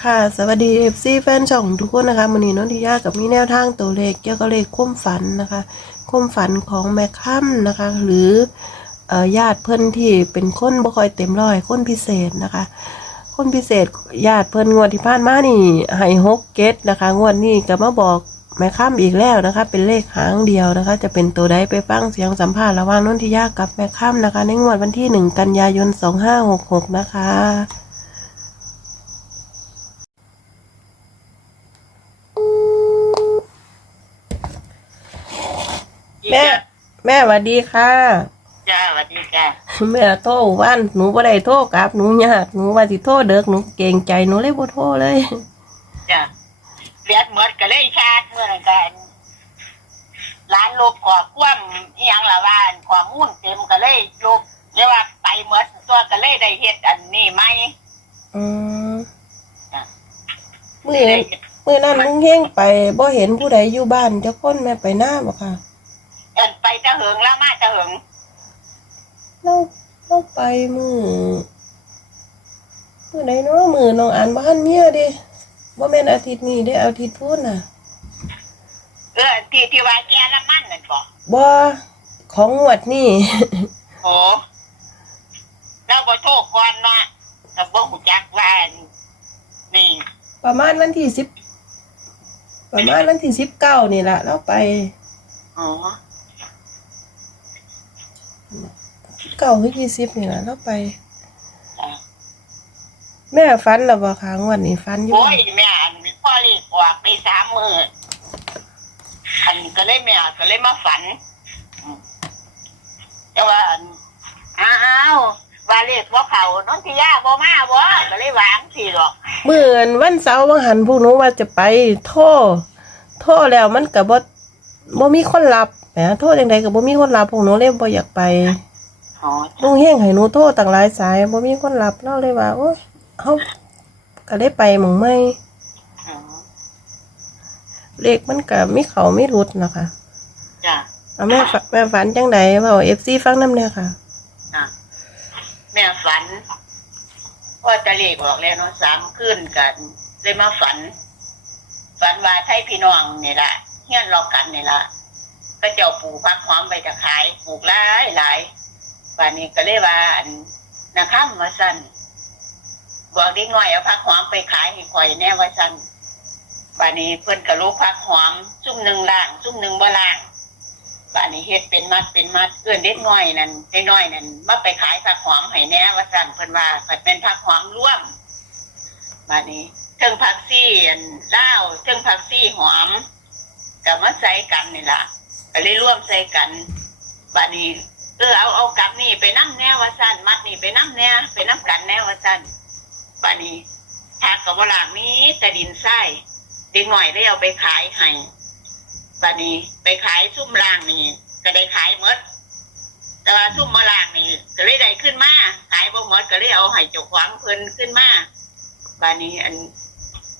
ค่ะสวัสดี FC แฟนช่องทุกคนนะคะวันนี้น้องทิยากับมีแนวทางตัวเลขเกี่ยวกับเลขคุ้มฝันนะคะคุ้มฝันของแม่ค่ำนะคะ หรือญาติเพิ่อนที่เป็นคนบ่คอยเต็มร้อยคนพิเศษนะคะ คนพิเศษญาติเพิ่อนงวดที่ผ่านมานี่ให้หกเกตนะคะ งวดนี้ก็มาบอกแม่ค่ำอีกแล้วนะคะ เป็นเลขหางเดียวนะคะ จะเป็นตัวใดไปฟังเสียงสัมภาษณ์ระหว่างน้องทิยากับแม่ค่ำนะคะ ในงวดวันที่หนึ่งกันยายนสองห้าหกหกนะคะ แม่แม่สวัสดีค่ะ จ้าสวัสดีจ้าแม่โทรว่านหนูบ่ได้โทรกลับหนูยากหนูว่าสิโทรเด็กหนูเกรงใจหนูเลยบ่โทรเลยจ้าเลียดหมดก็เลยชาติเมื่อนั้นกันร้านลบก่อคว่ำอีหยังละว่าอันความมุ่นเต็มก็เลยลบเรียกว่าไปหมดตัวก็เลยได้เฮ็ดอันนี้ไหมอืมจ้ะมื้อมื้อนั้นลุงเฮงไปบ่เห็นผู้ใดอยู่บ้านเจ้าคนแม่ไปหน้าบ่ค่ะ อันไปจะเหิงแล้วมาจะเหิงเราเราไปมื้อมื้อใดเนาะมื้อน้องอันบ่ทันเมียเด้บ่แม่นอาทิตย์นี้เด้อาทิตย์พุธน่ะเออที่ที่ว่าแกละมันนั่นบ่บ่ของงวดนี่ โอ้แล้วบ่โทษก่อนเนาะแต่บ่ฮู้จักว่านี่ประมาณวันที่สิบประมาณวันที่สิบเก้านี่แหละเราไป อ๋อ เก้าหรือยี่สิบนี่แหละเราไปจ้ะแม่ฟันหรอบ่คะงวันนี้ฟันอยู่โอ้ยแม่อันพ่อรีบออกไปสามมืออันก็เลยแม่ก็เลยมาฝันอืมแต่ว่าอันอ้าวว่าเลขว่าเขานนทิยาบ่มาบ่ก็เลยวางสิหรอกเมื่อนวันเสาร์วังหันพวกหนูว่าจะไปโทรโทรแล้วมันก็บ่บ่ มีคนรับแหมโทรจังไดก็บ่มีคนรับพวกหนูเลยบ่อยากไปอ๋อลุงเฮงให้หนูโทรตั้งหลายสายบ่มีคนรับเราเลยว่าโอ้ยเฮาก็เลยไปหม่องไม่อ๋อเลขมันก็มีเขามีหลุดนะคะจ้ะเอาแม่ฝแม่ฝันจังไดเว้า FC ฟังนำแน่ค่ะอะแม่ฝันว่าจะเลขออกแล้วเนาะสามคืนกันเลยมาฝัน ฝันว่าไทยพี่น้องนี่ล่ะเฮียนรอกันนี่ละก็เจ้าปลูกพักหอมไปจะขายปลูกหลายหลายป่านนี้ก็เลยว่าอันนะครับมาสั่นบอกเด็กน้อยเอาพักหอมไปขายให้ข่อยแน่ว่าสั่นป่านนี้เพิ่อนก็รู้พักหอมซุ่มหนึ่งล่างซุ่มหนึ่งบ่ล่างป่านนี้เฮ็ดเป็นมัดเป็นมัดเอื้อนเด็กน้อยนั่นเด็กน้อยนั่นมาไปขายผักหอมให้แน่ว่าสั่นเพิ่อนว่าเพิ่นเป็นผักหอมร่วมป่านนี้เทิงผักซี่อันเล่าวเทิงผักซี่หอม ก็มาใส่กันนี่ล่ะก็เลยร่วมใส่กันบานี้เออเอาเอากับนี่ไปน้ำแนวว่าสั้นมัดนี่ไปน้ำแนวไปน้ำกันแนวว่าสั้นบานี้ทากกับวลางมีแต่ดินทรายเด็กหน่อยได้เอาไปขายให้บานี้ไปขายซุ่มล่างนี่ก็ได้ขายหมดแต่ว่าซุ่มมาล่างนี่ก็เลยได้ขึ้นมาขายบ่หมดก็เลยเอาให้เจ้าของเพิ่นขึ้นมาบานี้อัน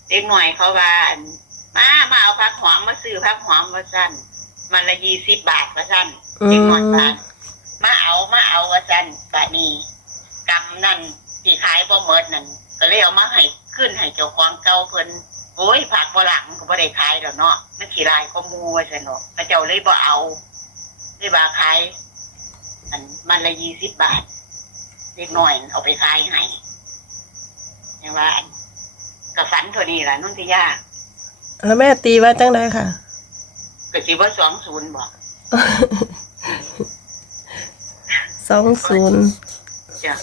เด็กหน่อยเขาว่าอัน มามาเอาผักหอมมาซื้อผักหอมว่าสั้นมันละยี่สิบบาทว่าสั้นอืมเด็กน้อยบาทมาเอามาเอาว่าสั้นบาทนี้กำนั่นที่ขายบ่เมิดนั่นก็เลยเอามาให้ขึ้นให้เจ้าของเก่าเพิ่นโอ้ยผักบ่หลังก็บ่ได้ขายแล้วเนาะมันขี้ลายก็มูว่าซั่นเนาะพระเจ้าเลยบ่เอาเลยว่าขายอันมันละยี่สิบบาทเล็กน้อยเอาไปขายให้เห็นว่าอันกับฝันเท่านี้ล่ะนุ่นทิยา แล้วแม่ตีว่าจังไดค่ะก็สิว่าสองศูนย์บอกสองศูนย์จ้ะ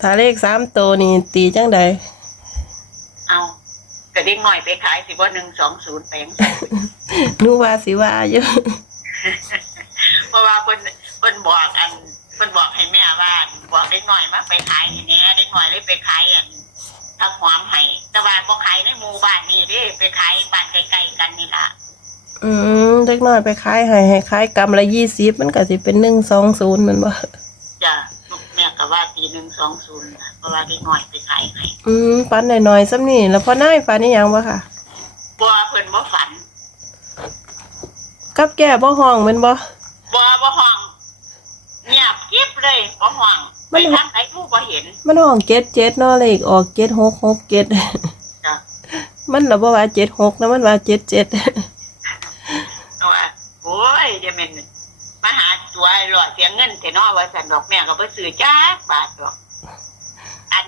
ถ้าเลขสามตัวนี่ตีจังใดเอากระเด็กหน่อยไปขายสิว่าหนึ่งสองศูนย์แปลงหนูว่าสิว่าอยู่เพราะว่าเพิ่นเพิ่นบอกอันเพิ่นบอกให้แม่ว่าบอกเด็กหน่อยมาไปขายทีนี้เด็กหน่อยเลยไปขายอัน ผักหอมให้แต่ว่าบ่ขายในหมู่บ้านนี่เด้ไปขายบ้านใกล้ๆกันนี่ล่ะอืมเด็กน้อยไปขายให้ให้ขายกำละยี่สิบมันก็สิเป็นหนึ่งสองศูนย์มันบ่จ้ะลูกแม่ก็ว่าปีหนึ่งสองศูนย์เพราะว่าเด็กหน่อยไปขายให้อืมฟันหน่อยๆซ้ำนี่แล้วพอนายฟันนี่ยังบ่ค่ะบ่เพิ่นบ่ฝัน กับแก่บ่ห้องแมันบ่บ่บ่ห้องเงียบกิ๊บเลยบ่ห้อง ไปทางไหนผู้บ่เห็น มันห้องเจ็ดเจ็ดเนาะเลขออกเจ็ดหกหกเจ็ดจมันระบ่ว่าเจ็ดหกนะมันว่าเจ็ดเจ็ดเอาว่าโอ้ยจะเป็นมาหาตัวหลอดเสียเงินแต่นอว่าสันดอกแม่ก็ไปซื้อจ้าบาทดอก อัน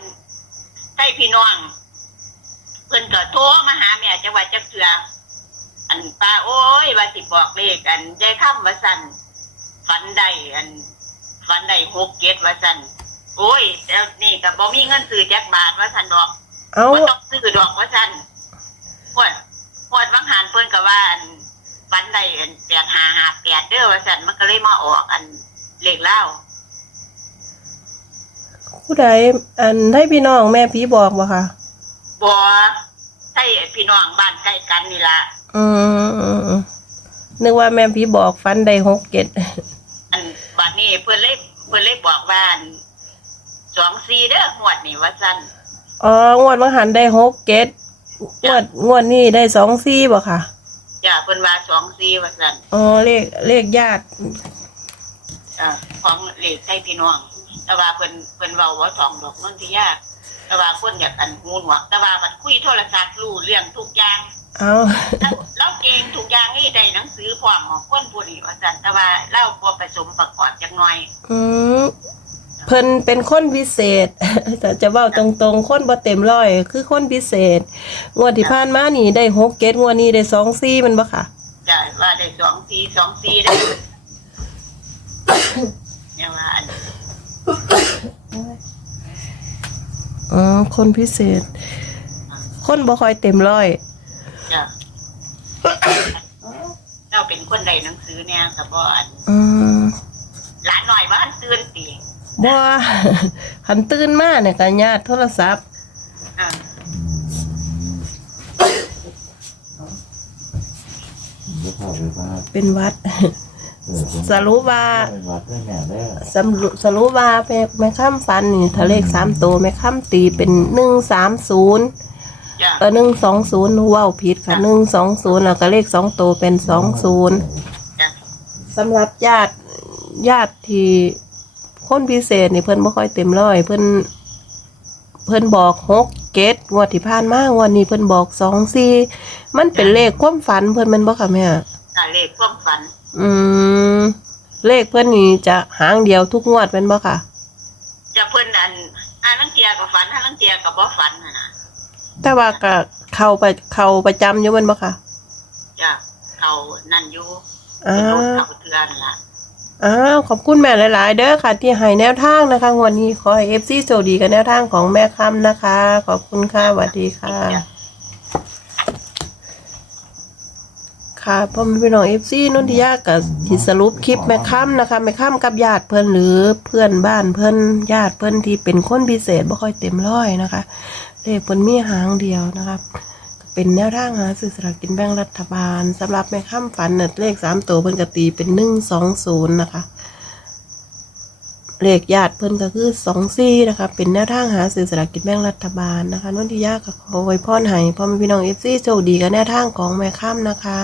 ใช่พี่น้อง เพิ่นก็โทรมาหาแม่จังหวัดจักเทือ อันป้าโอ้ยว่าสิบอกเลขอันยายค่ำว่าสันฝันใดอัน ฝันใดหกเกตว่าสันโอ้ยแล้วนี่ก็บ่มีเงินซื้อจักบาทว่าสันดอกเอาบ่ต้องซื้อดอกว่าสันพวดพวดวังหารเพิ่นก็ว่าอันฝันใดอันแปดหาหาแปดเด้อว่าสันมันก็เลยมาออกอันเลขเล่าผู้ใดอันให้พี่น้องแม่พี่บอกบ่ค่ะบ่ใช่พี่น้องบ้านใกล้กันนี่ล่ะอืมอืมอืมนึกว่าแม่พี่บอกฟันได้หกเจ็ดอันบั ดนี้เพื่อนเล็กเพื่อนเล็กบอกว่าอันสองซีเด้อหวดนี่ว่าสั้นอ๋องวดมาหันได้หกเจ็ดงวดงวดนี้ได้สองซี่บ่ค่ะจ้าเพื่อนว่าสองซีว่าสั้นอ๋อเลขเลขญาติอ่าของเลขใช่พี่น้อง แต่ว่าเพื่อนเพื่อนเว้าว่าสองดอกนนที่ยากแต่ว่าคนอยากอันหูหนวกแต่ว่าบัดคุยโทรศัพท์รู้เรื่องทุกอย่าง เอาแล้วแล้วเก่งทุกอย่างนี่ได้หนังสือพร้อมของคนผู้นี้ว่าสั้นแต่ว่าเล่าพอผสมประกอบจักหน่อยอืมเพิ่นเป็นคนพิเศษ แต่จะเว้าตรงๆ คนบ่เต็มร้อย คือคนพิเศษ งวดที่ผ่านมานี่ได้หกเจ็ดงวดนี้ได้สองซี่มันบ่ค่ะจ้าว่าได้สองซีสองซีได้อเนี่ยว่าอันอ๋อคนพิเศษ คนบ่ค่อยเต็มร้อย จ้ะเราเป็นคนใดหนังสือเนี่ยกับบ่อันอืมหลานหน่อยบ้านตื่นตีบ่หันตื่นมาเนี่ยก็ญาติโทรศัพท์อ่าจะเข้าไปบ้านเป็นวัดเออผมสรุปว่าเป็นวัดได้แม่ได้อสรุปสรุปว่าแม่แม่ข้ามฟันนี่ถ้าเลขสามตัวแม่ข้ามตีเป็นหนึ่งสามศูนย์ จ้ะเออหนึ่งสองศูนย์ว้าวผิดค่ะหนึ่งสองศูนย์แล้วก็เลขสองตัวเป็นสองศูนย์จ้ะสำหรับญาติญาติที่คนพิเศษนี่เพิ่นบ่ค่อยเต็มร้อย เพิ่นเพิ่นบอกหกเกตงวดที่ผ่านมางวดนี้เพิ่นบอกสองสี่มันเป็นเลขความฝันเพิ่นแมันบ่ค่ะแม่น่าเลขความฝันอืมเลขเพิ่นนี่จะหางเดียวทุกงวดเป็นบ่ค่ะ จะเพิ่นอันอ่าลังเทียกับฝันอ่าลังเทียกับบ่ฝันน่ะนะ แต่ว่าก็เข้าไปเข้าประจำอยู่แมันบ่ค่ะ จ้ะเขานั่นอยู่อ้าเป็นรถว เขาเทือนล่ะ อ้าวขอบคุณแม่หลาย ๆ เด้อค่ะ ที่ให้แนวทางนะคะงวันนี้ขอให้ FC โชคดีกับแนวทางของแม่ค่ำนะคะ ขอบคุณค่ะสวัสดีค่ะจ้ะค่ะพ่อแม่พี่น้อง FC นุ่นทิยากับที่สรุปคลิปแม่ค่ำนะคะแม่ค่ำกับญาติเพิ่นหรือเพื่อนบ้านเพิ่นญาติเพิ่นที่เป็นคนพิเศษบ่ค่อยเต็มร้อยนะคะ เลขเงินมีหางเดียวนะคะเป็นแนวทางหาซื้อสลากกินแบ่งรัฐบาลสำหรับแม่ค่ำฝันเนเลขสามตัวเพิ่นกตีเป็นหนึ่งสองศูนย์นะคะเลขญาติเพิ่นก็คือสองซี่นะคะเป็นแนวทางหาซื้อสลากกินแบ่งรัฐบาลนะคะนนทิยาก็ขอไว้พรให้พ่อแม่พี่น้องเอฟซีโชคดีกับแนวทางของแม่ค่ำนะคะ